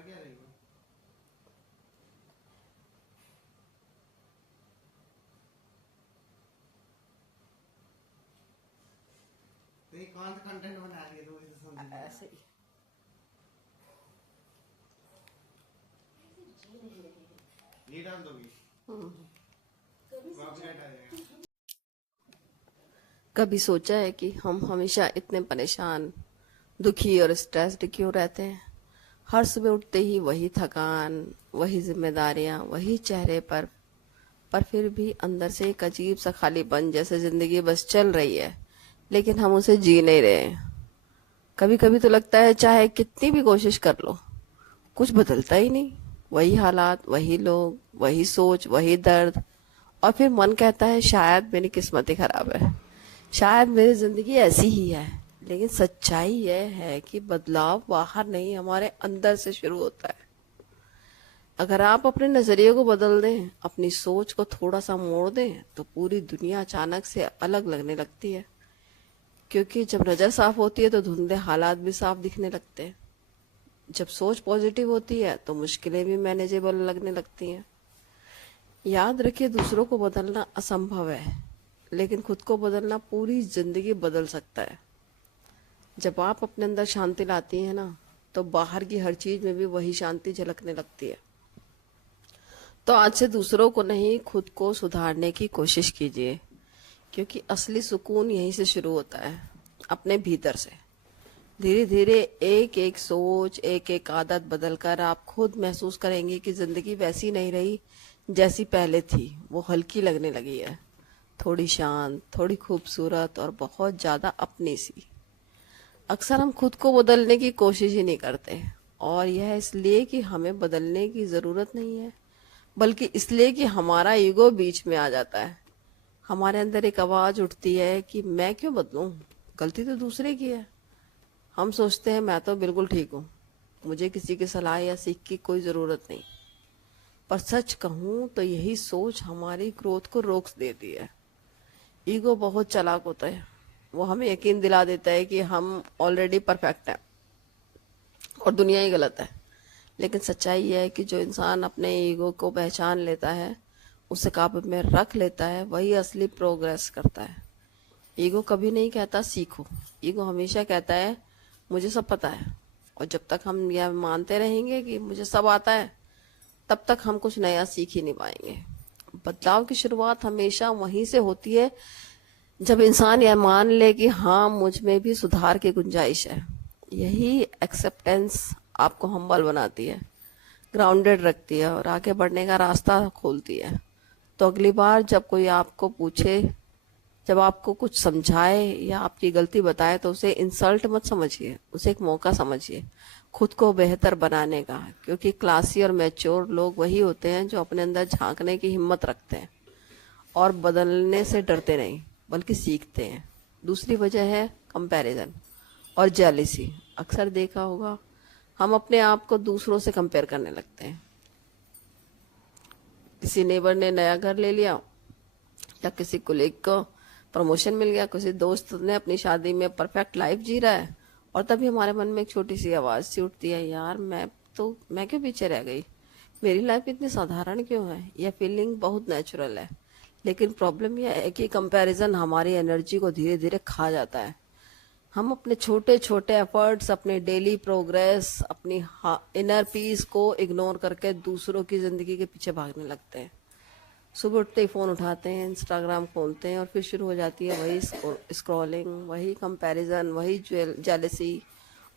कर क्या रही हो? तो ये कौन सा कंटेंट बना रही है तो मुझे समझ नहीं आ ऐसे रहा। ही। ये डाल दोगी? कॉपीराइट आ जाएगा। कभी सोचा है कि हम हमेशा इतने परेशान, दुखी और स्ट्रेस्ड क्यों रहते हैं? हर सुबह उठते ही वही थकान, वही जिम्मेदारियां, वही चेहरे पर फिर भी अंदर से एक अजीब सा खालीपन, जैसे जिंदगी बस चल रही है लेकिन हम उसे जी नहीं रहे हैं। कभी कभी तो लगता है चाहे कितनी भी कोशिश कर लो, कुछ बदलता ही नहीं। वही हालात, वही लोग, वही सोच, वही दर्द। और फिर मन कहता है शायद मेरी किस्मत ही खराब है, शायद मेरी जिंदगी ऐसी ही है। लेकिन सच्चाई यह है कि बदलाव बाहर नहीं, हमारे अंदर से शुरू होता है। अगर आप अपने नजरिए को बदल दें, अपनी सोच को थोड़ा सा मोड़ दें, तो पूरी दुनिया अचानक से अलग लगने लगती है। क्योंकि जब नजर साफ होती है तो धुंधले हालात भी साफ दिखने लगते हैं। जब सोच पॉजिटिव होती है तो मुश्किलें भी मैनेजेबल लगने लगती हैं। याद रखिए, दूसरों को बदलना असंभव है, लेकिन खुद को बदलना पूरी जिंदगी बदल सकता है। जब आप अपने अंदर शांति लाती हैं ना, तो बाहर की हर चीज में भी वही शांति झलकने लगती है। तो आज से दूसरों को नहीं, खुद को सुधारने की कोशिश कीजिए, क्योंकि असली सुकून यहीं से शुरू होता है, अपने भीतर से। धीरे धीरे एक एक सोच, एक एक आदत बदलकर आप खुद महसूस करेंगे कि जिंदगी वैसी नहीं रही जैसी पहले थी। वो हल्की लगने लगी है, थोड़ी शांत, थोड़ी खूबसूरत और बहुत ज्यादा अपनी सी। अक्सर हम खुद को बदलने की कोशिश ही नहीं करते, और यह इसलिए कि हमें बदलने की जरूरत नहीं है, बल्कि इसलिए कि हमारा ईगो बीच में आ जाता है। हमारे अंदर एक आवाज उठती है कि मैं क्यों बदलूं, गलती तो दूसरे की है। हम सोचते हैं मैं तो बिल्कुल ठीक हूँ, मुझे किसी की सलाह या सीख की कोई जरूरत नहीं। पर सच कहूं तो यही सोच हमारी ग्रोथ को रोक देती है। ईगो बहुत चालाक होता है, वो हमें यकीन दिला देता है कि हम ऑलरेडी परफेक्ट हैं और दुनिया ही गलत है। लेकिन सच्चाई यह है कि जो इंसान अपने ईगो को पहचान लेता है, उसे काबू में रख लेता है, वही असली प्रोग्रेस करता है। ईगो कभी नहीं कहता सीखो, ईगो हमेशा कहता है मुझे सब पता है। और जब तक हम यह मानते रहेंगे कि मुझे सब आता है, तब तक हम कुछ नया सीख ही नहीं पाएंगे। बदलाव की शुरुआत हमेशा वहीं से होती है, जब इंसान यह मान ले कि हाँ, मुझ में भी सुधार की गुंजाइश है। यही एक्सेप्टेंस आपको हम्बल बनाती है, ग्राउंडेड रखती है और आगे बढ़ने का रास्ता खोलती है। तो अगली बार जब कोई आपको पूछे, जब आपको कुछ समझाए या आपकी गलती बताए, तो उसे इंसल्ट मत समझिए, उसे एक मौका समझिए खुद को बेहतर बनाने का। क्योंकि क्लासी और मैच्योर लोग वही होते हैं जो अपने अंदर झांकने की हिम्मत रखते हैं और बदलने से डरते नहीं, बल्कि सीखते हैं। दूसरी वजह है कंपैरिजन और जेलिसी। अक्सर देखा होगा, हम अपने आप को दूसरों से कंपेयर करने लगते हैं। किसी नेबर ने नया घर ले लिया, या किसी कोलीग को प्रमोशन मिल गया, किसी दोस्त ने अपनी शादी में परफेक्ट लाइफ जी रहा है, और तभी हमारे मन में एक छोटी सी आवाज सी उठती है, यार मैं क्यों पीछे रह गई, मेरी लाइफ इतनी साधारण क्यों है। यह फीलिंग बहुत नेचुरल है, लेकिन प्रॉब्लम यह है कि कंपैरिजन हमारी एनर्जी को धीरे धीरे खा जाता है। हम अपने छोटे छोटे एफर्ट्स, अपने डेली प्रोग्रेस, अपनी इनर पीस को इग्नोर करके दूसरों की जिंदगी के पीछे भागने लगते हैं। सुबह उठते ही फोन उठाते हैं, इंस्टाग्राम खोलते हैं, और फिर शुरू हो जाती है वही स्क्रॉलिंग, वही कंपैरिजन, वही जेलसी,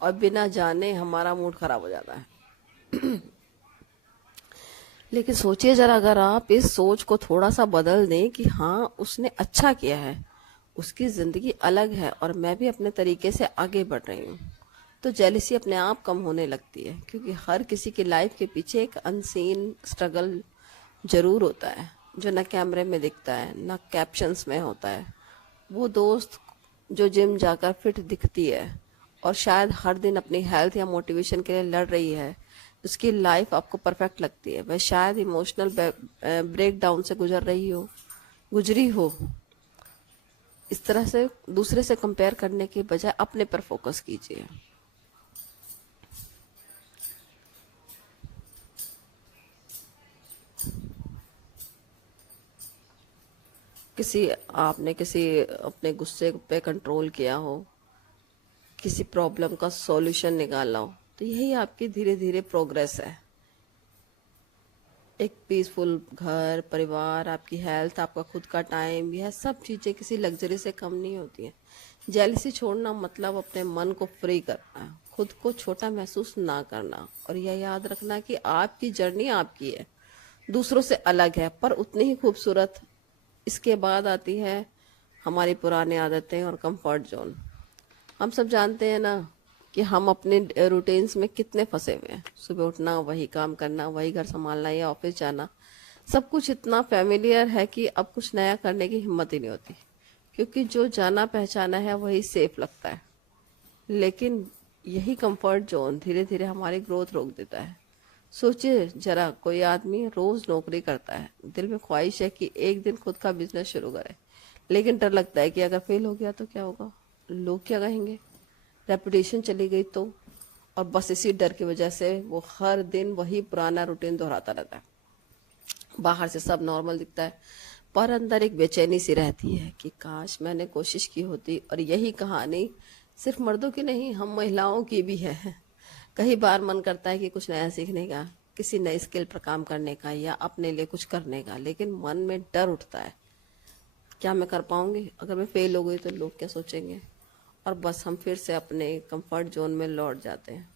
और बिना जाने हमारा मूड खराब हो जाता है। लेकिन सोचिए जरा, अगर आप इस सोच को थोड़ा सा बदल दें कि हाँ, उसने अच्छा किया है, उसकी जिंदगी अलग है और मैं भी अपने तरीके से आगे बढ़ रही हूँ, तो जेलिसी अपने आप कम होने लगती है। क्योंकि हर किसी की लाइफ के पीछे एक अनसीन स्ट्रगल जरूर होता है, जो न कैमरे में दिखता है, न कैप्शंस में होता है। वो दोस्त जो जिम जाकर फिट दिखती है और शायद हर दिन अपनी हेल्थ या मोटिवेशन के लिए लड़ रही है, उसकी लाइफ आपको परफेक्ट लगती है, वह शायद इमोशनल ब्रेक डाउन से गुजरी हो। इस तरह से दूसरे से कंपेयर करने के बजाय अपने पर फोकस कीजिए। आपने किसी अपने गुस्से पे कंट्रोल किया हो, किसी प्रॉब्लम का सॉल्यूशन निकाला हो, तो यही आपकी धीरे धीरे प्रोग्रेस है। एक पीसफुल घर, परिवार, आपकी हेल्थ, आपका खुद का टाइम, यह सब चीज़ें किसी लग्जरी से कम नहीं होती हैं। जेलसी छोड़ना मतलब अपने मन को फ्री करना, खुद को छोटा महसूस ना करना, और यह याद रखना कि आपकी जर्नी आपकी है, दूसरों से अलग है पर उतनी ही खूबसूरत। इसके बाद आती है हमारी पुरानी आदतें और कंफर्ट जोन। हम सब जानते हैं ना कि हम अपने रूटीन्स में कितने फंसे हुए हैं। सुबह उठना, वही काम करना, वही घर संभालना या ऑफिस जाना, सब कुछ इतना फेमिलियर है कि अब कुछ नया करने की हिम्मत ही नहीं होती, क्योंकि जो जाना पहचाना है वही सेफ लगता है। लेकिन यही कंफर्ट जोन धीरे धीरे हमारी ग्रोथ रोक देता है। सोचिए जरा, कोई आदमी रोज नौकरी करता है, दिल में ख्वाहिश है कि एक दिन खुद का बिजनेस शुरू करे, लेकिन डर लगता है कि अगर फेल हो गया तो क्या होगा, लोग क्या कहेंगे, रेपुटेशन चली गई तो। और बस इसी डर की वजह से वो हर दिन वही पुराना रूटीन दोहराता रहता है। बाहर से सब नॉर्मल दिखता है, पर अंदर एक बेचैनी सी रहती है कि काश मैंने कोशिश की होती। और यही कहानी सिर्फ मर्दों की नहीं, हम महिलाओं की भी है। कई बार मन करता है कि कुछ नया सीखने का, किसी नई स्किल पर काम करने का, या अपने लिए कुछ करने का, लेकिन मन में डर उठता है, क्या मैं कर पाऊंगी, अगर मैं फेल हो गई तो लोग क्या सोचेंगे। और बस हम फिर से अपने कंफर्ट जोन में लौट जाते हैं।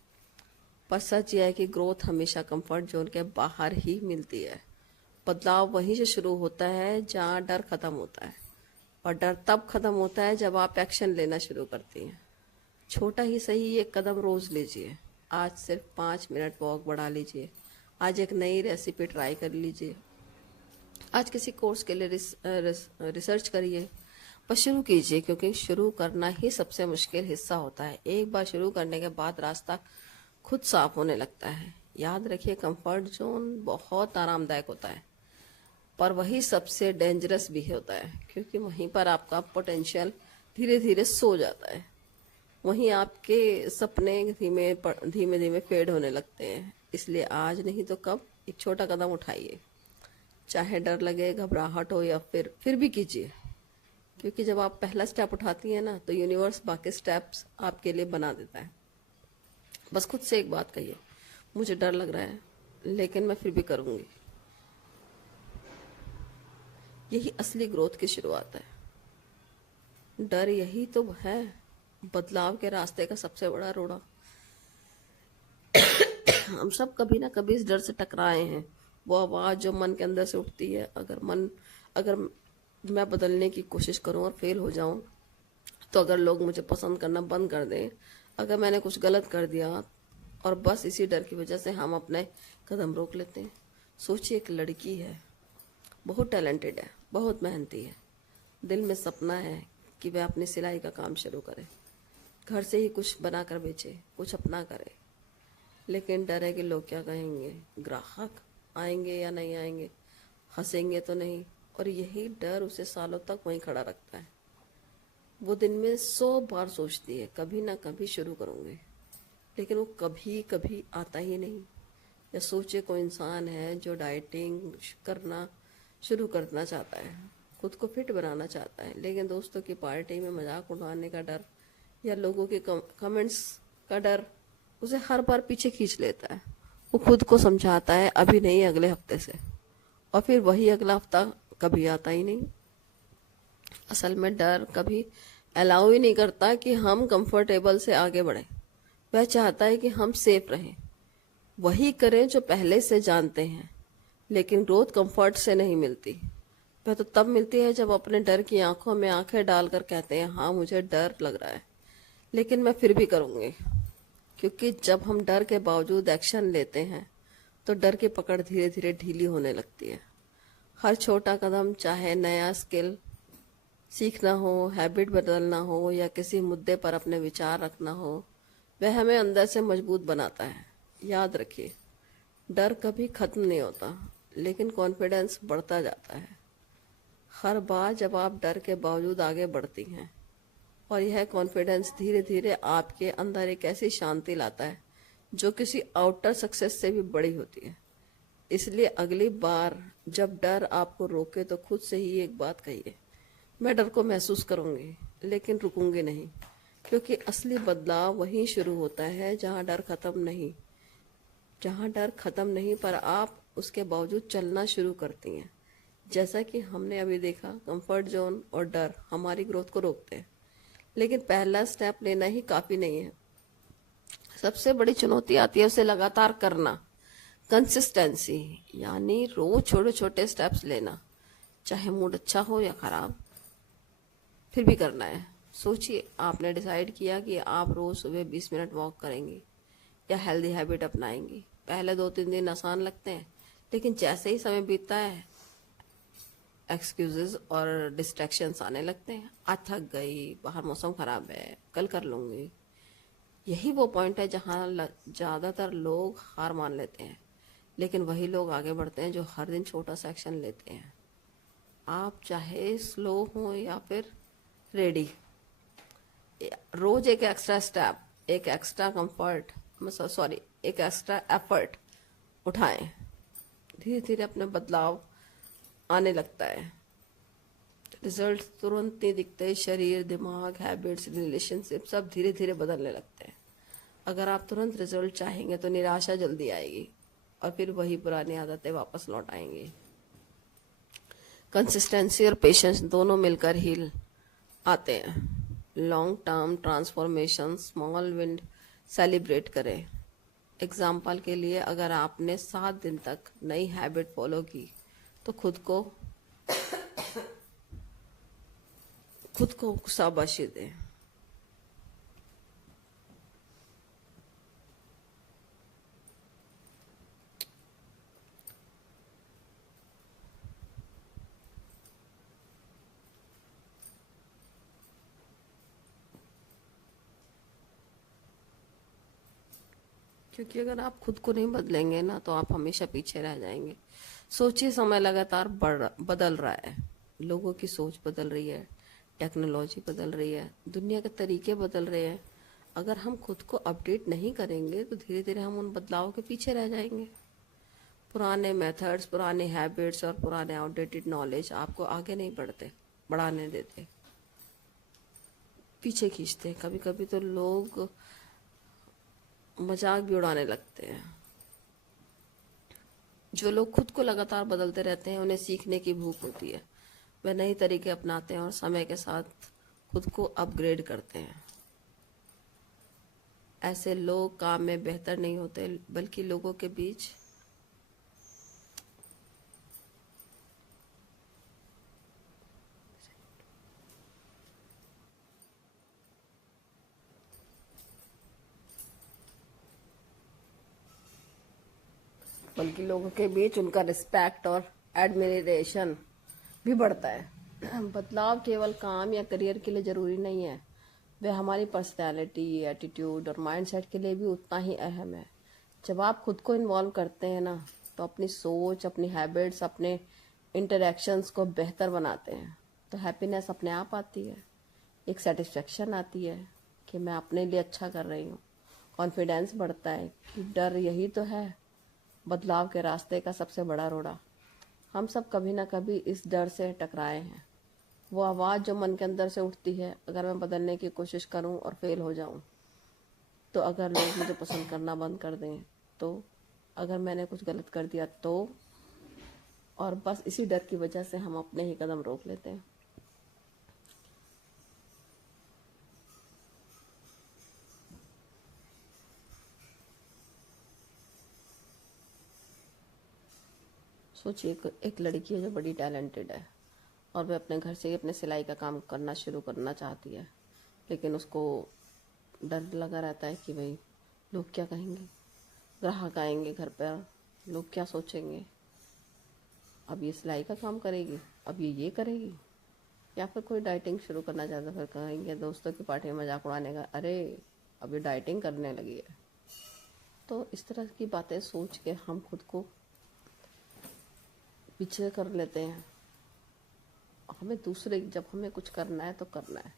पर सच यह है कि ग्रोथ हमेशा कंफर्ट जोन के बाहर ही मिलती है। बदलाव वहीं से शुरू होता है जहाँ डर खत्म होता है, और डर तब खत्म होता है जब आप एक्शन लेना शुरू करती हैं। छोटा ही सही एक कदम रोज लीजिए। आज सिर्फ 5 मिनट वॉक बढ़ा लीजिए, आज एक नई रेसिपी ट्राई कर लीजिए, आज किसी कोर्स के लिए रिसर्च करिए। बस शुरू कीजिए, क्योंकि शुरू करना ही सबसे मुश्किल हिस्सा होता है। एक बार शुरू करने के बाद रास्ता खुद साफ होने लगता है। याद रखिए, कंफर्ट जोन बहुत आरामदायक होता है, पर वही सबसे डेंजरस भी होता है, क्योंकि वहीं पर आपका पोटेंशियल धीरे धीरे सो जाता है। वहीं आपके सपने धीमे धीमे फेड होने लगते हैं। इसलिए आज नहीं तो कब एक छोटा कदम उठाइए, चाहे डर लगे, घबराहट हो, या फिर भी कीजिए। क्योंकि जब आप पहला स्टेप उठाती हैं ना, तो यूनिवर्स बाकी स्टेप्स आपके लिए बना देता है। बस खुद से एक बात कहिए, मुझे डर लग रहा है लेकिन मैं फिर भी करूंगी। यही असली ग्रोथ की शुरुआत है। डर यही तो है बदलाव के रास्ते का सबसे बड़ा रोड़ा। हम सब कभी ना कभी इस डर से टकराए हैं। वो आवाज़ जो मन के अंदर से उठती है, अगर मैं बदलने की कोशिश करूं और फेल हो जाऊं, तो अगर लोग मुझे पसंद करना बंद कर दें, अगर मैंने कुछ गलत कर दिया, और बस इसी डर की वजह से हम अपने कदम रोक लेते हैं। सोचिए, एक लड़की है, बहुत टैलेंटेड है, बहुत मेहनती है, दिल में सपना है कि वह अपनी सिलाई का काम शुरू करे, घर से ही कुछ बना कर बेचे, कुछ अपना करे, लेकिन डर है कि लोग क्या कहेंगे, ग्राहक आएंगे या नहीं आएंगे, हंसेंगे तो नहीं। और यही डर उसे सालों तक वहीं खड़ा रखता है। वो दिन में 100 बार सोचती है कभी ना कभी शुरू करूँगी, लेकिन वो कभी कभी आता ही नहीं। या सोचे, कोई इंसान है जो डाइटिंग करना शुरू करना चाहता है, खुद को फिट बनाना चाहता है, लेकिन दोस्तों की पार्टी में मजाक उड़ाने का डर या लोगों के कमेंट्स का डर उसे हर बार पीछे खींच लेता है। वो खुद को समझाता है अभी नहीं, अगले हफ्ते से, और फिर वही अगला हफ्ता कभी आता ही नहीं। असल में डर कभी अलाउ ही नहीं करता कि हम कंफर्टेबल से आगे बढ़ें। वह चाहता है कि हम सेफ रहें, वही करें जो पहले से जानते हैं। लेकिन ग्रोथ कंफर्ट से नहीं मिलती। वह तो तब मिलती है जब अपने डर की आंखों में आंखें डालकर कहते हैं, हाँ मुझे डर लग रहा है लेकिन मैं फिर भी करूँगी। क्योंकि जब हम डर के बावजूद एक्शन लेते हैं, तो डर की पकड़ धीरे धीरे ढीली होने लगती है। हर छोटा कदम, चाहे नया स्किल सीखना हो, हैबिट बदलना हो, या किसी मुद्दे पर अपने विचार रखना हो, वह हमें अंदर से मजबूत बनाता है। याद रखिए, डर कभी खत्म नहीं होता, लेकिन कॉन्फिडेंस बढ़ता जाता है हर बार जब आप डर के बावजूद आगे बढ़ती हैं। और यह कॉन्फिडेंस धीरे धीरे आपके अंदर एक ऐसी शांति लाता है जो किसी आउटर सक्सेस से भी बड़ी होती है। इसलिए अगली बार जब डर आपको रोके, तो खुद से ही एक बात कहिए, मैं डर को महसूस करूंगी, लेकिन रुकूंगी नहीं, क्योंकि असली बदलाव वहीं शुरू होता है जहां डर खत्म नहीं, पर आप उसके बावजूद चलना शुरू करती हैं। जैसा कि हमने अभी देखा, कंफर्ट जोन और डर हमारी ग्रोथ को रोकते हैं, लेकिन पहला स्टेप लेना ही काफी नहीं है। सबसे बड़ी चुनौती आती है उसे लगातार करना। कंसिस्टेंसी, यानी रोज छोटे छोटे स्टेप्स लेना, चाहे मूड अच्छा हो या खराब, फिर भी करना है। सोचिए, आपने डिसाइड किया कि आप रोज सुबह 20 मिनट वॉक करेंगी या हेल्दी हैबिट अपनाएंगी। पहले 2-3 दिन आसान लगते हैं, लेकिन जैसे ही समय बीतता है, एक्सक्यूजेस और डिस्ट्रैक्शंस आने लगते हैं। आज थक गई, बाहर मौसम खराब है, कल कर लूंगी। यही वो पॉइंट है जहाँ ज्यादातर लोग हार मान लेते हैं, लेकिन वही लोग आगे बढ़ते हैं जो हर दिन छोटा सा एक्शन लेते हैं। आप चाहे स्लो हो या फिर रेडी, रोज एक एक्स्ट्रा स्टेप, एक एक्स्ट्रा कंफर्ट, सॉरी, एक एक्स्ट्रा एफर्ट उठाएं। धीरे धीरे अपने बदलाव आने लगता है। रिजल्ट तुरंत नहीं दिखते। शरीर, दिमाग, हैबिट्स, रिलेशनशिप सब धीरे धीरे बदलने लगते हैं। अगर आप तुरंत रिजल्ट चाहेंगे तो निराशा जल्दी आएगी और फिर वही पुरानी आदतें वापस लौट आएंगी। कंसिस्टेंसी और पेशेंस दोनों मिलकर ही आते हैं। Long term transformation small win celebrate करें। एग्जाम्पल के लिए, अगर आपने 7 दिन तक नई हैबिट फॉलो की तो खुद को शाबाशी दें। क्योंकि अगर आप खुद को नहीं बदलेंगे ना, तो आप हमेशा पीछे रह जाएंगे। सोचिए, समय लगातार बदल रहा है। लोगों की सोच बदल रही है, टेक्नोलॉजी बदल रही है, दुनिया के तरीके बदल रहे हैं। अगर हम खुद को अपडेट नहीं करेंगे तो धीरे धीरे हम उन बदलावों के पीछे रह जाएंगे। पुराने मेथड्स, पुराने हैबिट्स और पुराने आउटडेटेड नॉलेज आपको आगे नहीं बढ़ाने देते, पीछे खींचते हैं। कभी कभी तो लोग मजाक भी उड़ाने लगते हैं। जो लोग खुद को लगातार बदलते रहते हैं, उन्हें सीखने की भूख होती है। वे नए तरीके अपनाते हैं और समय के साथ खुद को अपग्रेड करते हैं। ऐसे लोग काम में बेहतर नहीं होते, बल्कि लोगों के बीच उनका रिस्पेक्ट और एडमिरेशन भी बढ़ता है। बदलाव केवल काम या करियर के लिए जरूरी नहीं है, वह हमारी पर्सनैलिटी, एटीट्यूड और माइंडसेट के लिए भी उतना ही अहम है। जब आप खुद को इन्वॉल्व करते हैं ना, तो अपनी सोच, अपनी हैबिट्स, अपने इंटरेक्शंस को बेहतर बनाते हैं, तो हैप्पीनेस अपने आप आती है। एक सेटिस्फेक्शन आती है कि मैं अपने लिए अच्छा कर रही हूँ। कॉन्फिडेंस बढ़ता है कि डर यही तो है बदलाव के रास्ते का सबसे बड़ा रोड़ा। हम सब कभी ना कभी इस डर से टकराए हैं। वो आवाज़ जो मन के अंदर से उठती है, अगर मैं बदलने की कोशिश करूं और फेल हो जाऊं, तो अगर लोग मुझे पसंद करना बंद कर दें तो, अगर मैंने कुछ गलत कर दिया तो, और बस इसी डर की वजह से हम अपने ही कदम रोक लेते हैं। सोचिए, एक लड़की है जो बड़ी टैलेंटेड है और वह अपने घर से ही अपने सिलाई का काम करना शुरू करना चाहती है, लेकिन उसको डर लगा रहता है कि भाई लोग क्या कहेंगे, ग्राहक आएंगे घर पर, लोग क्या सोचेंगे। अब ये सिलाई का काम करेगी, अब ये करेगी, या फिर कोई डाइटिंग शुरू करना चाहता है, फिर कहेंगे दोस्तों की पार्टी में मजाक उड़ाने का, अरे अब ये डाइटिंग करने लगी है। तो इस तरह की बातें सोच के हम खुद को पीछे कर लेते हैं। जब हमें कुछ करना है तो करना है,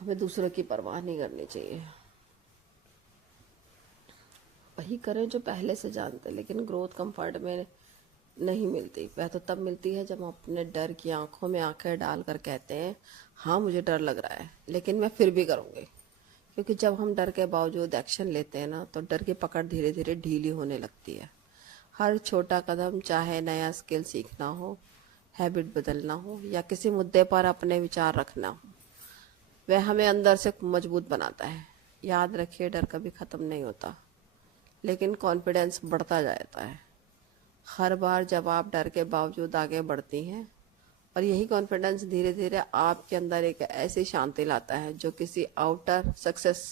हमें दूसरों की परवाह नहीं करनी चाहिए। वही करें जो पहले से जानते हैं, लेकिन ग्रोथ कंफर्ट में नहीं मिलती। वह तो तब मिलती है जब हम अपने डर की आंखों में आंखें डालकर कहते हैं हाँ मुझे डर लग रहा है लेकिन मैं फिर भी करूँगी। क्योंकि जब हम डर के बावजूद एक्शन लेते हैं ना तो डर की पकड़ धीरे धीरे ढीली होने लगती है। हर छोटा कदम, चाहे नया स्किल सीखना हो, हैबिट बदलना हो या किसी मुद्दे पर अपने विचार रखना हो, वह हमें अंदर से मजबूत बनाता है। याद रखिए, डर कभी खत्म नहीं होता लेकिन कॉन्फिडेंस बढ़ता जाता है हर बार जब आप डर के बावजूद आगे बढ़ती हैं। और यही कॉन्फिडेंस धीरे धीरे आपके अंदर एक ऐसी शांति लाता है जो किसी आउटर सक्सेस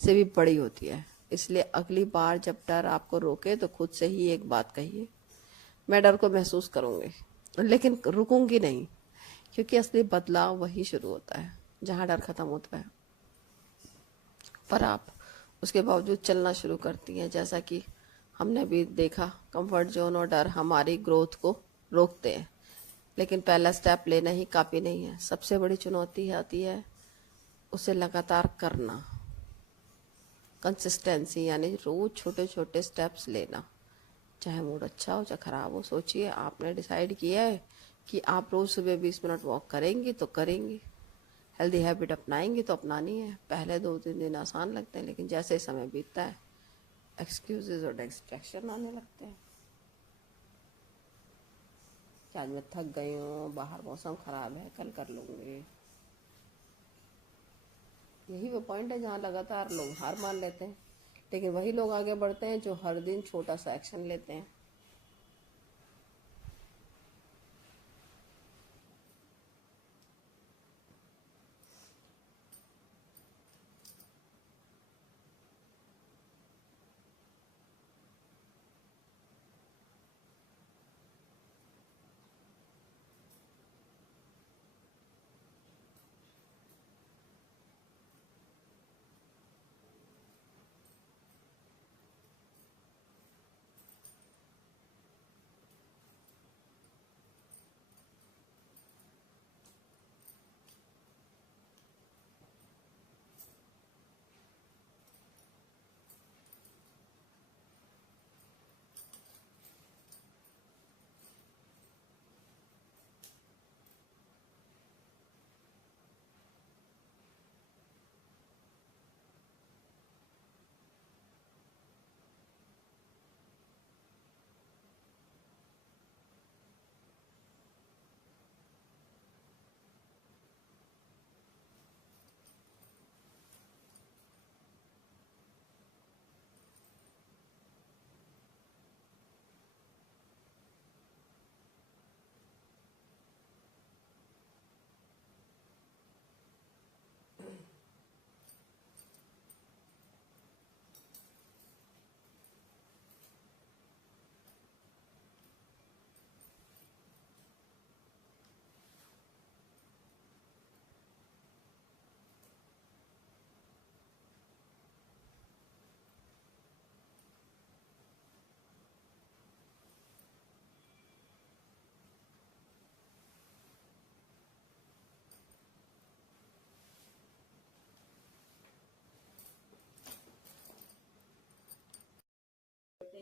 से भी बड़ी होती है। इसलिए अगली बार जब डर आपको रोके तो खुद से ही एक बात कहिए, मैं डर को महसूस करूंगी लेकिन रुकूंगी नहीं। क्योंकि असली बदलाव वही शुरू होता है जहां डर खत्म होता है पर आप उसके बावजूद चलना शुरू करती हैं। जैसा कि हमने अभी देखा, कंफर्ट जोन और डर हमारी ग्रोथ को रोकते हैं लेकिन पहला स्टेप लेना ही काफ़ी नहीं है। सबसे बड़ी चुनौती आती है उसे लगातार करना, कंसिस्टेंसी, यानी रोज छोटे छोटे स्टेप्स लेना। चाहे मूड अच्छा हो चाहे खराब हो, सोचिए आपने डिसाइड किया है कि आप रोज सुबह 20 मिनट वॉक करेंगी तो करेंगी, हेल्दी हैबिट अपनाएंगी तो अपनानी है। पहले 2-3 दिन आसान लगते हैं लेकिन जैसे ही समय बीतता है एक्सक्यूजेज और डिस्ट्रैक्शन आने लगते हैं कि आज मैं थक गई हूँ, बाहर मौसम खराब है, कल कर लूँगी। यही वो पॉइंट है जहाँ लगातार लोग हार मान लेते हैं लेकिन वही लोग आगे बढ़ते हैं जो हर दिन छोटा सा एक्शन लेते हैं।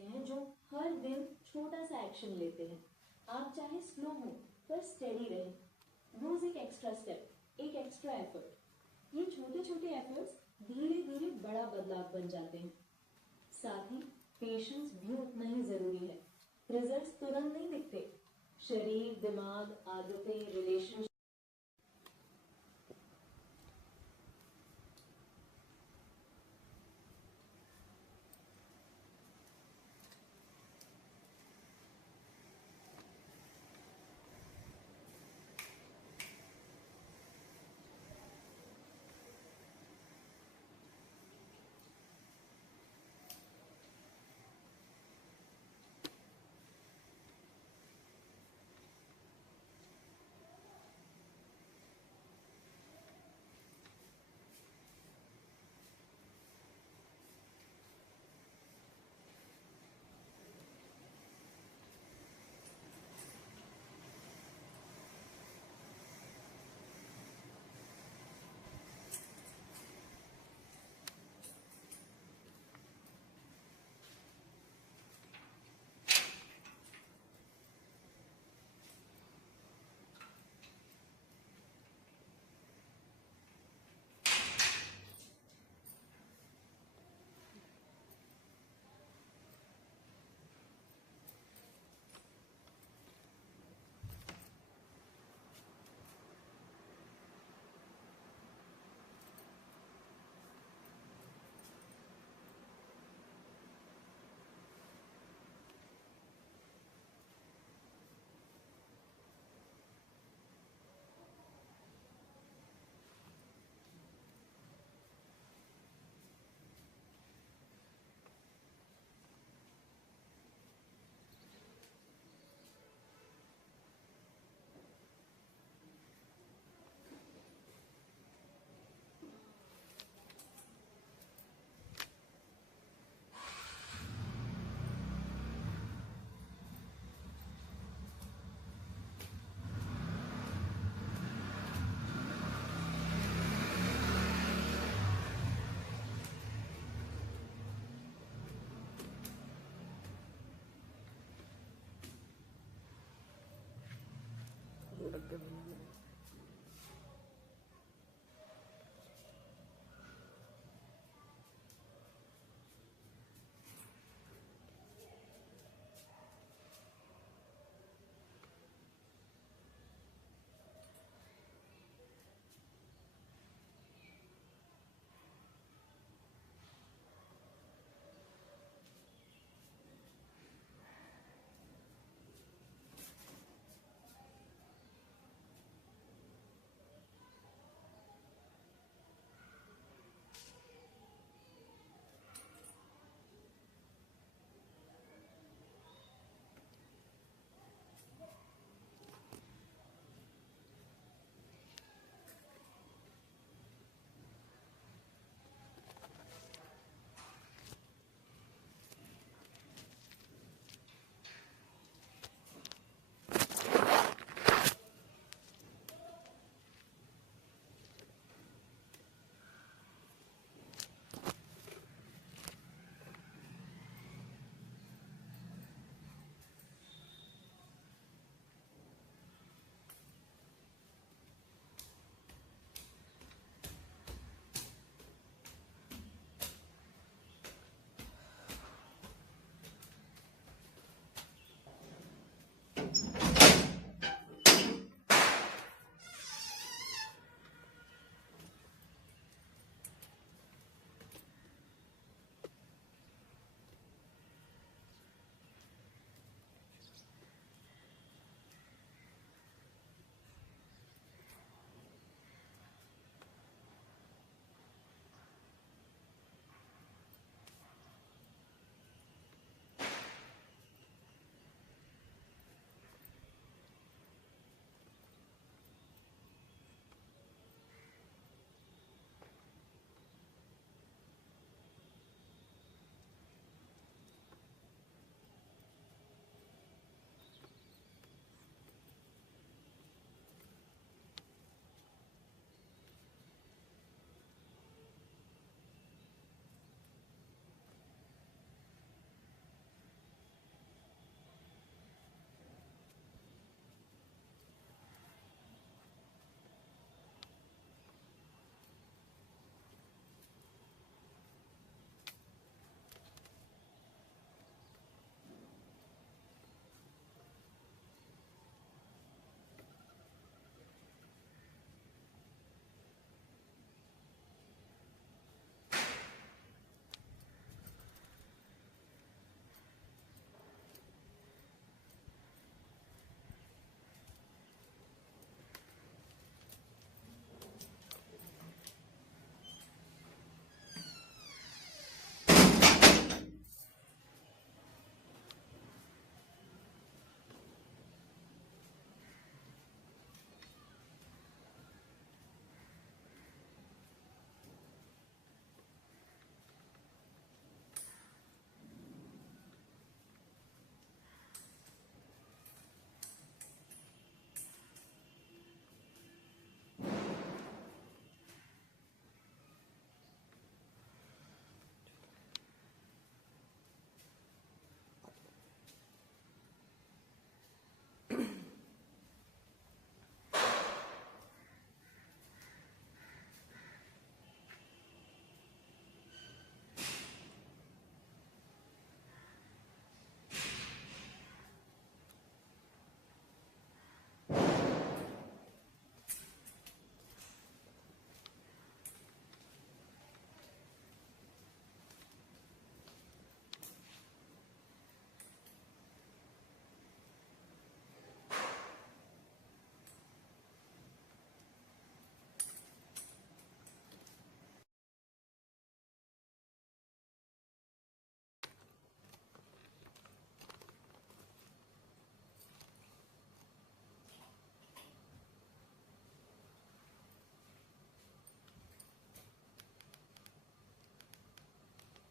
हैं जो हर दिन छोटा सा एक्शन लेते हैं। आप चाहे स्लो हो पर स्टेडी रहें, रोज एक एक्स्ट्रा स्टेप, एक एक्स्ट्रा एफर्ट। ये छोटे छोटे एफर्ट्स धीरे धीरे बड़ा बदलाव बन जाते हैं। साथ ही पेशेंस भी उतना ही जरूरी है। रिजल्ट्स तुरंत नहीं दिखते। शरीर, दिमाग, आदतें, रिलेशनशिप के बनाने में।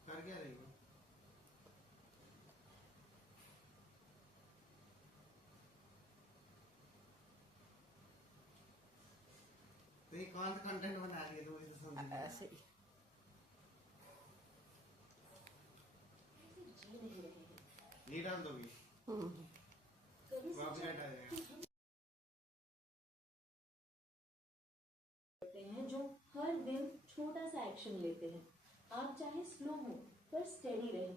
कर क्या रही हो? तो ये कौन सा कंटेंट बना रही है तो मुझे तो समझ नहीं आ रहा। ऐसे ही। जी नहीं रहे हैं नहीं डाल दोगी? कभी कॉपीराइट सोचा आ जाएगा। एक्शन लेते हैं। आप चाहे स्लो हो पर स्टेडी रहें।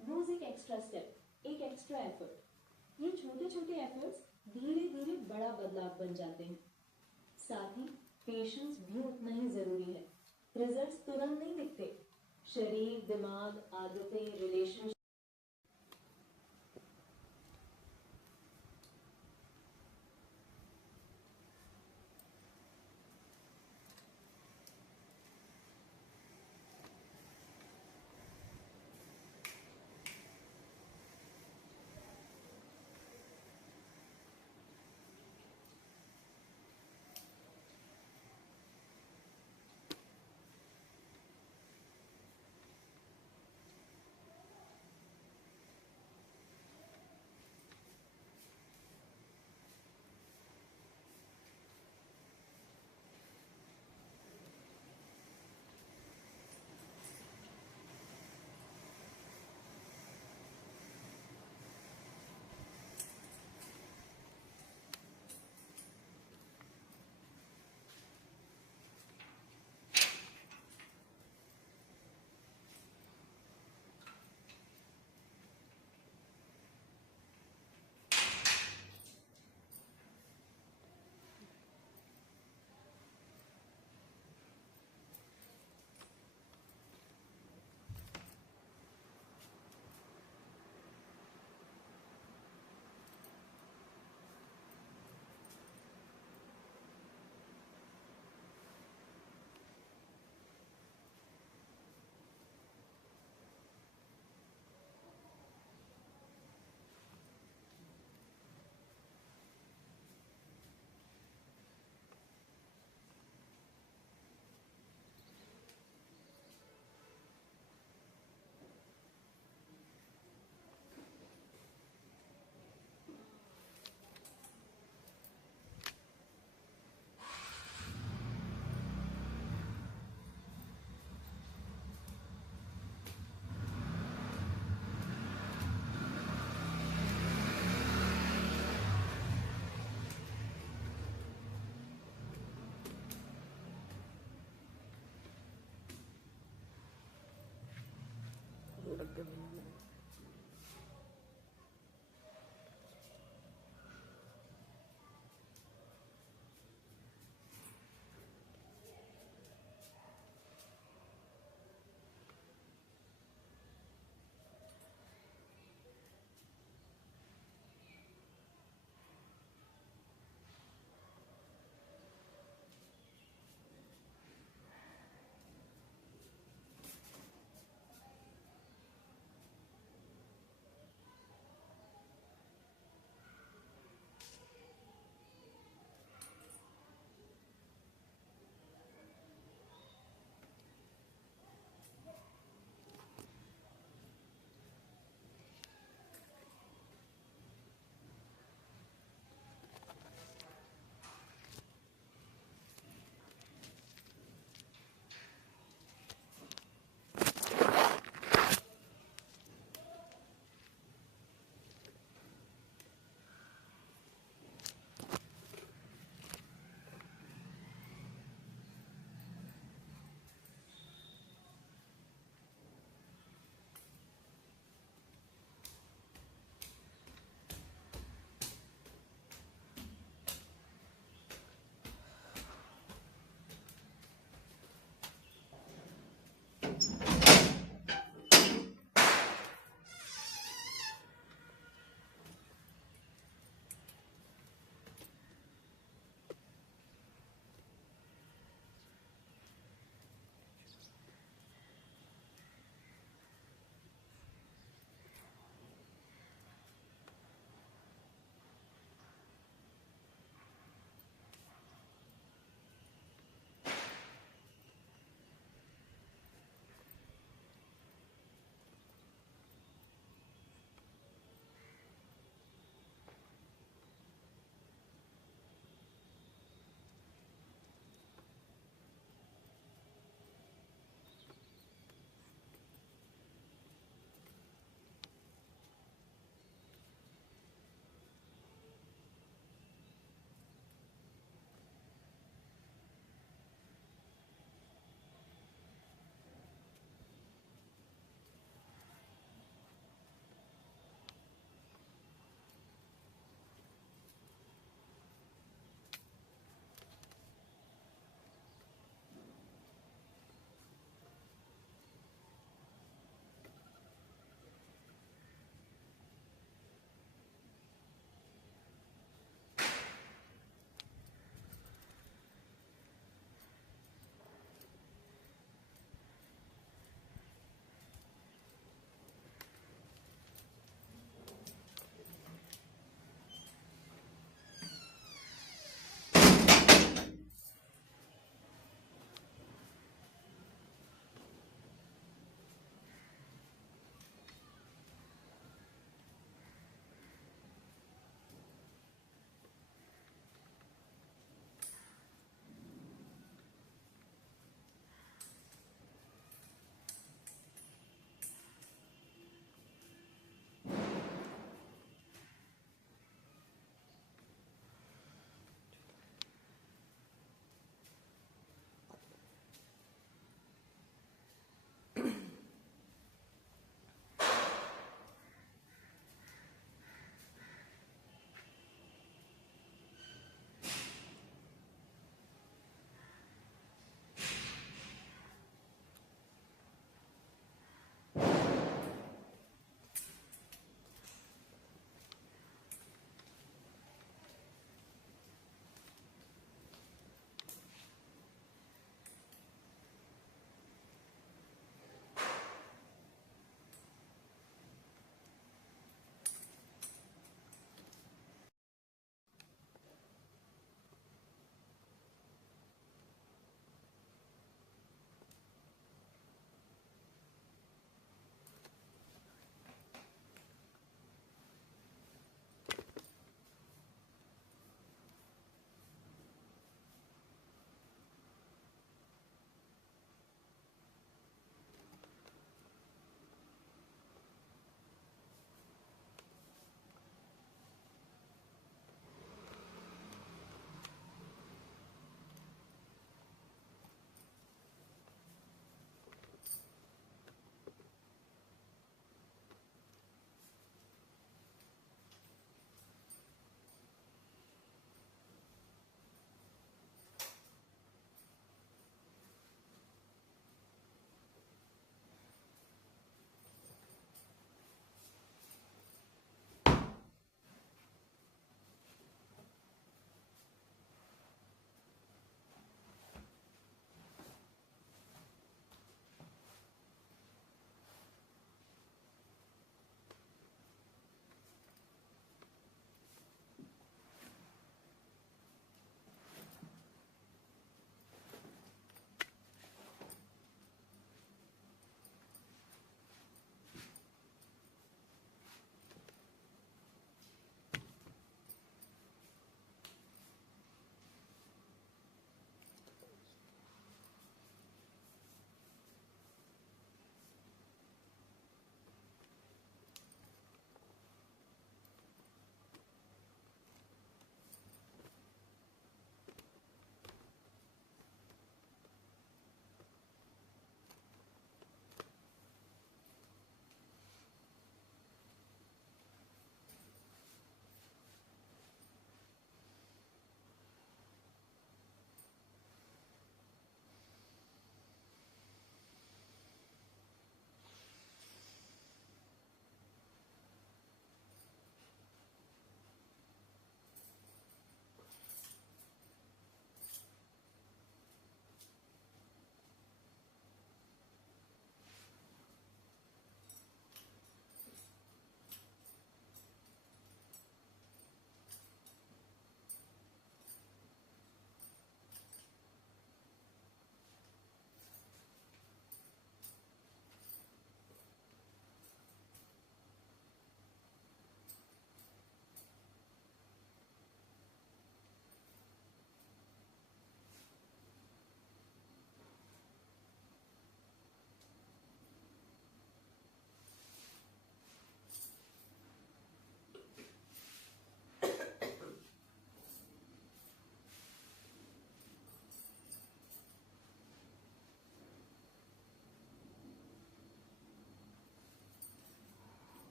रोज एक एक्स्ट्रा स्टेप, एक एक्स्ट्रा एफर्ट। ये छोटे छोटे एफर्ट्स धीरे धीरे बड़ा बदलाव बन जाते हैं। साथ ही पेशेंस भी उतना ही जरूरी है। रिजल्ट्स तुरंत नहीं दिखते। शरीर, दिमाग, आदतें, रिलेशनशिप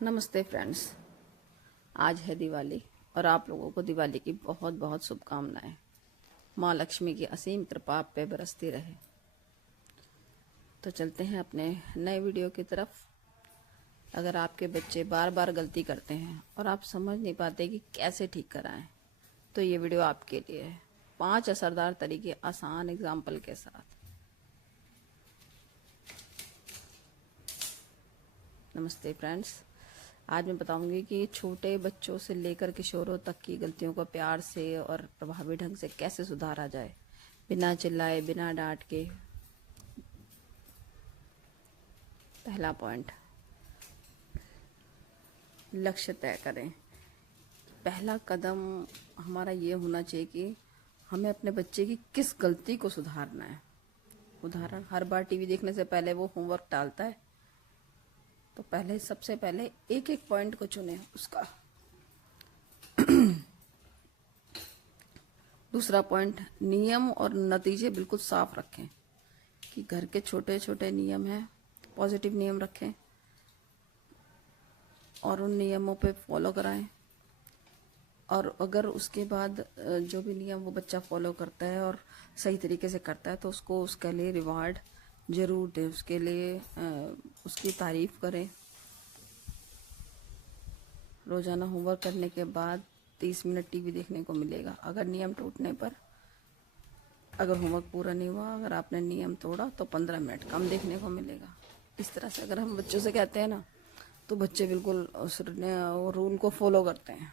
नमस्ते फ्रेंड्स, आज है दिवाली और आप लोगों को दिवाली की बहुत बहुत शुभकामनाएं। माँ लक्ष्मी की असीम कृपा आप पे बरसती रहे। तो चलते हैं अपने नए वीडियो की तरफ। अगर आपके बच्चे बार बार गलती करते हैं और आप समझ नहीं पाते कि कैसे ठीक कराएं, तो ये वीडियो आपके लिए है। 5 असरदार तरीके आसान एग्जाम्पल के साथ। नमस्ते फ्रेंड्स, आज मैं बताऊंगी कि छोटे बच्चों से लेकर किशोरों तक की गलतियों को प्यार से और प्रभावी ढंग से कैसे सुधारा जाए, बिना चिल्लाए, बिना डांट के। पहला पॉइंट, लक्ष्य तय करें। पहला कदम हमारा ये होना चाहिए कि हमें अपने बच्चे की किस गलती को सुधारना है। उदाहरण, हर बार टीवी देखने से पहले वो होमवर्क टालता है, तो सबसे पहले एक एक पॉइंट को चुने उसका। दूसरा पॉइंट, नियम और नतीजे बिल्कुल साफ रखें कि घर के छोटे छोटे नियम हैं, पॉजिटिव नियम रखें और उन नियमों पे फॉलो कराएं। और अगर उसके बाद जो भी नियम वो बच्चा फॉलो करता है और सही तरीके से करता है, तो उसको उसके लिए रिवार्ड जरूर दें, उसके लिए उसकी तारीफ करें। रोजाना होमवर्क करने के बाद 30 मिनट टीवी देखने को मिलेगा। अगर नियम टूटने पर, अगर होमवर्क पूरा नहीं हुआ, अगर आपने नियम तोड़ा, तो 15 मिनट कम देखने को मिलेगा। इस तरह से अगर हम बच्चों से कहते हैं ना, तो बच्चे बिल्कुल उस रूल को फॉलो करते हैं।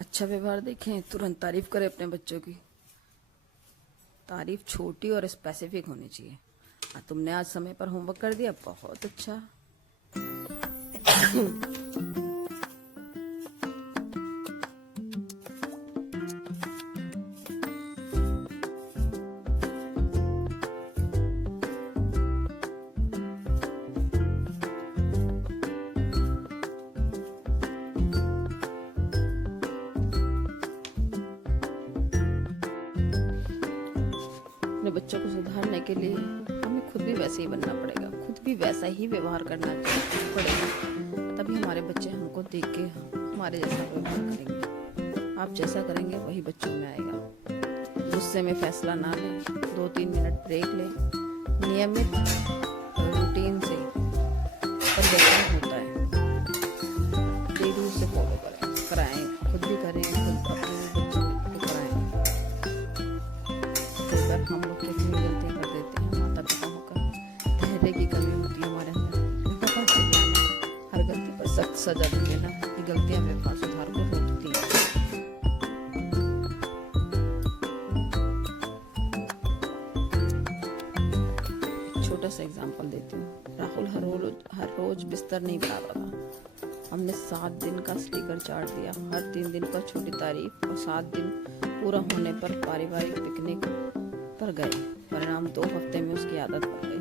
अच्छा व्यवहार देखें, तुरंत तारीफ करें अपने बच्चों की। तारीफ छोटी और स्पेसिफिक होनी चाहिए। तुमने आज समय पर होमवर्क कर दिया, बहुत अच्छा। अपने बच्चों को सुधारने के लिए हमें खुद भी वैसे ही बनना पड़ेगा, खुद भी वैसा ही व्यवहार करना पड़ेगा। तभी हमारे बच्चे हमको देख के हमारे जैसा व्यवहार करेंगे। आप जैसा करेंगे वही बच्चों में आएगा। गुस्से में फैसला ना लें, 2-3 मिनट ब्रेक लें। नियमित रूटीन से परिवर्तन होता है। धीरे से फॉलो कराएं, खुद भी करें, खुद अपने बच्चों को कराएं। कई बार हम लोग कितनी गलती कर देते हैं, माता पिता होकर। धैर्य की कमी होती है हमारे अंदर। पता चिल्लाना, हर गलती पर सख्त सजा देना, ये गलतियां व्यवहार सुधार को रोकती हैं। छोटा सा एग्जांपल देती हूँ। राहुल हर रोज बिस्तर नहीं बना रहा था। हमने 7 दिन का स्टिकर चार्ट दिया, हर 3 दिन पर छोटी तारीफ, और 7 दिन पूरा होने पर पारिवारिक पिकनिक पर गए। परिणाम 2 हफ्ते में उसकी आदत बन गई।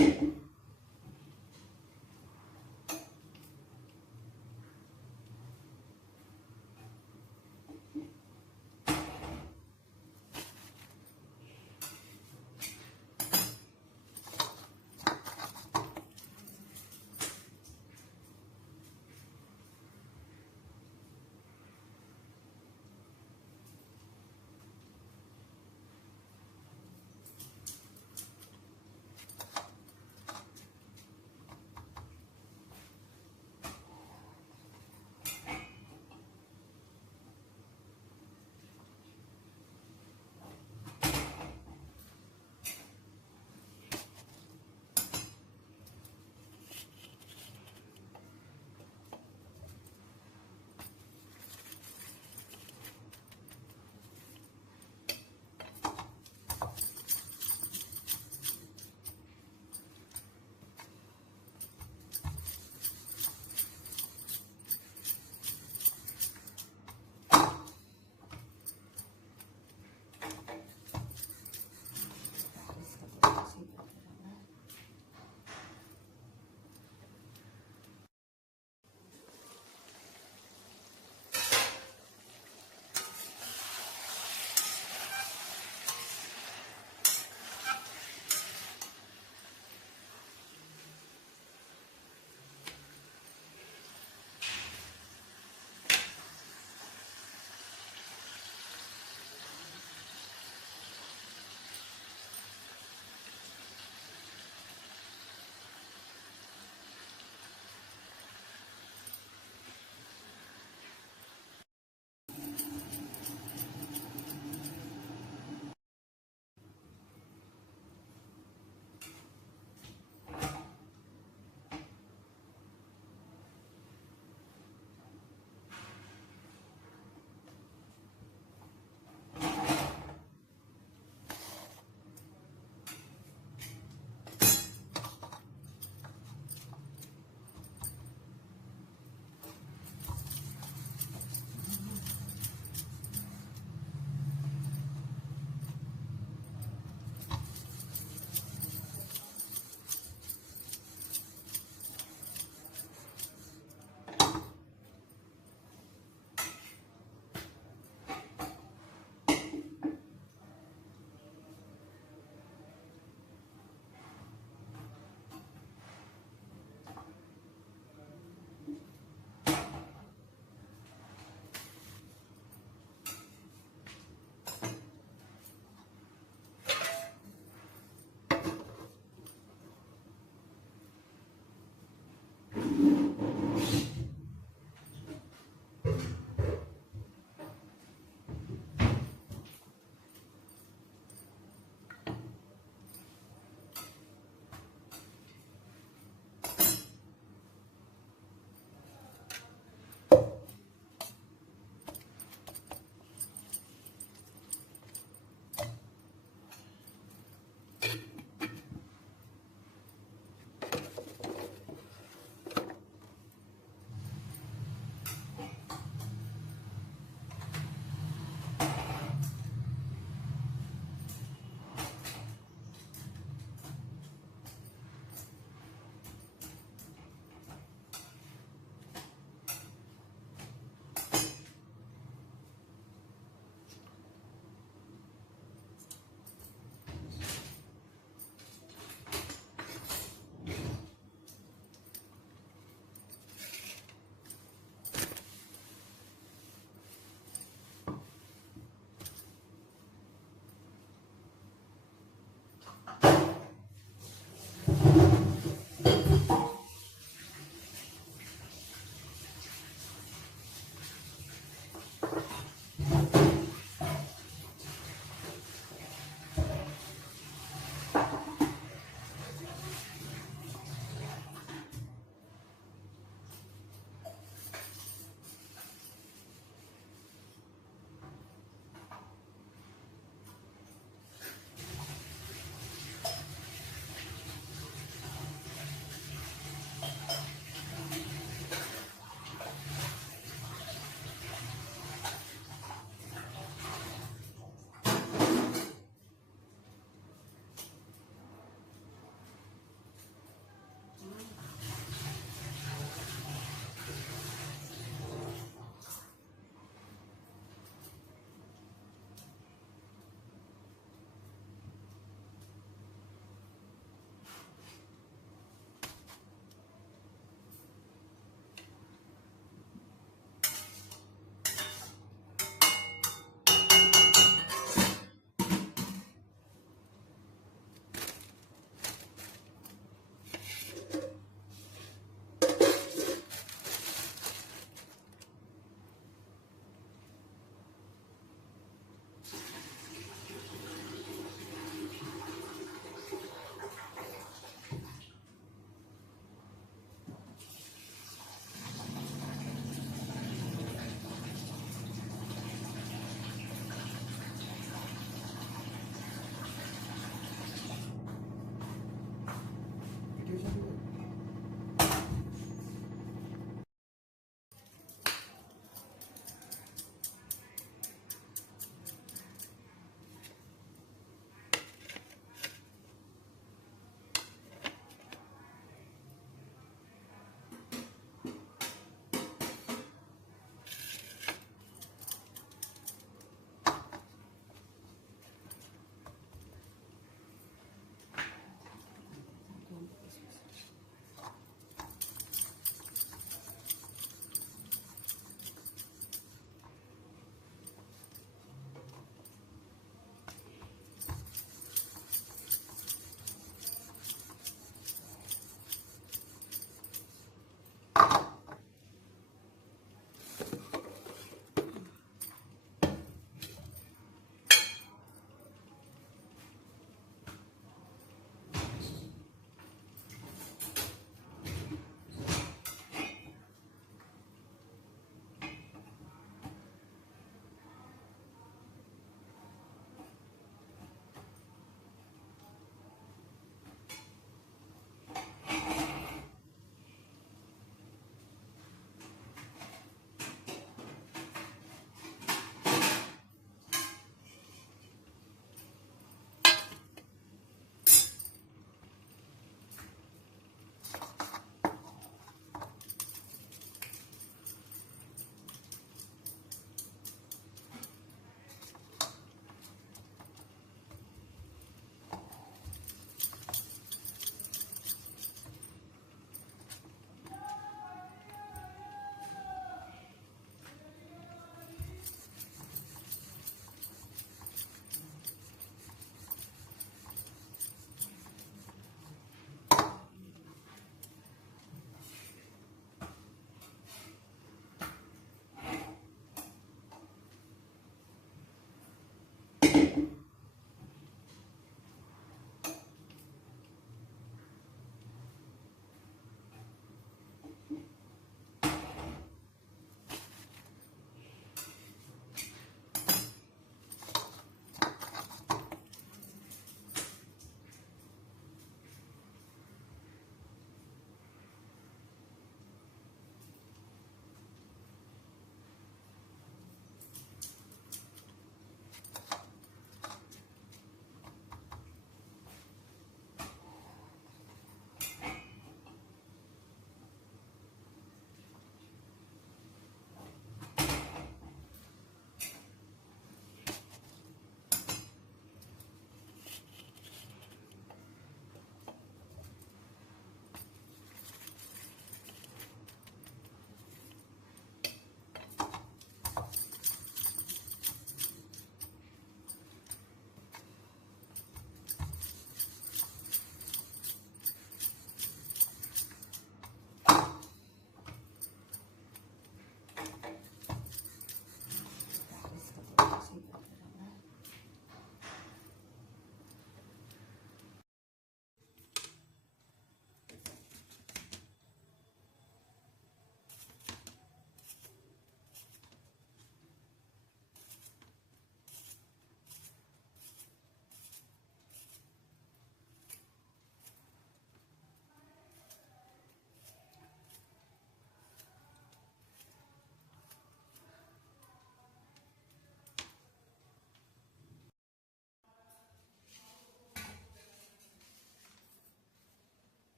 हैं।